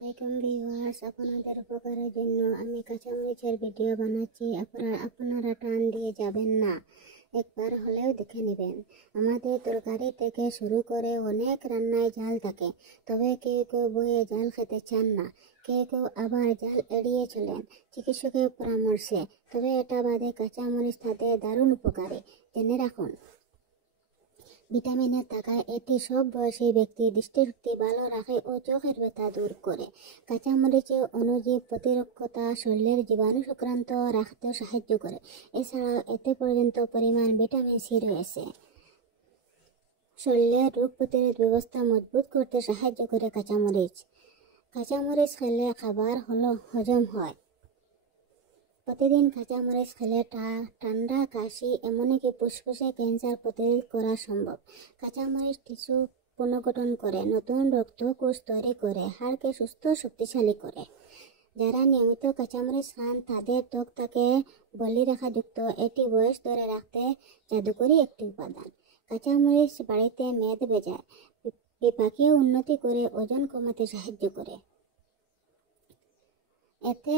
আসসালামাইকুম ভিউয়ার্স, আপনাদের উপকারের জন্য আমি কাঁচামরিচের ভিডিও বানাচ্ছি। আপনারা টান দিয়ে যাবেন না, একবার হলেও দেখে নেবেন। আমাদের তরকারি থেকে শুরু করে অনেক রান্নায় জাল থাকে, তবে কেউ কেউ বয়ে জাল খেতে চান না, কেউ কেউ আবার জাল এড়িয়ে চলেন চিকিৎসকের পরামর্শে। তবে এটা বাদে কাঁচামরিচ তাতে দারুণ উপকারী, জেনে রাখুন। ভিটামিনের থাকায় এটি সব বয়সী ব্যক্তির দৃষ্টিশক্তি ভালো রাখে ও চোখের ব্যথা দূর করে। কাঁচামরিচে অণুজীব প্রতিরক্ষতা, শরীরের জীবাণু সংক্রান্ত রাখতে সাহায্য করে। এছাড়াও এতে পর্যাপ্ত পরিমাণ ভিটামিন সি রয়েছে, শরীরের রোগ প্রতিরোধ ব্যবস্থা মজবুত করতে সাহায্য করে। কাঁচামরিচ খেলে খাবার হজম হয়। প্রতিদিন কাঁচামরিচ খেলে ঠান্ডা, কাশি, এমনকি ফুসফুসে ক্যান্সার প্রতিরোধ করা সম্ভব। কাঁচামরিচ টিস্যু পুনর্গঠন করে, নতুন রক্তকোষ তৈরি করে, হাড়কে সুস্থ শক্তিশালী করে। যারা নিয়মিত কাঁচামরিচ খান তাদের ত্বক থাকে বলিরেখাযুক্ত। এটি বয়স ধরে রাখতে জাদুকরী একটি উপাদান। কাঁচামরিচ বাড়িতে মেদ ভেজায়, বিপাকীয় উন্নতি করে, ওজন কমাতে সাহায্য করে। এতে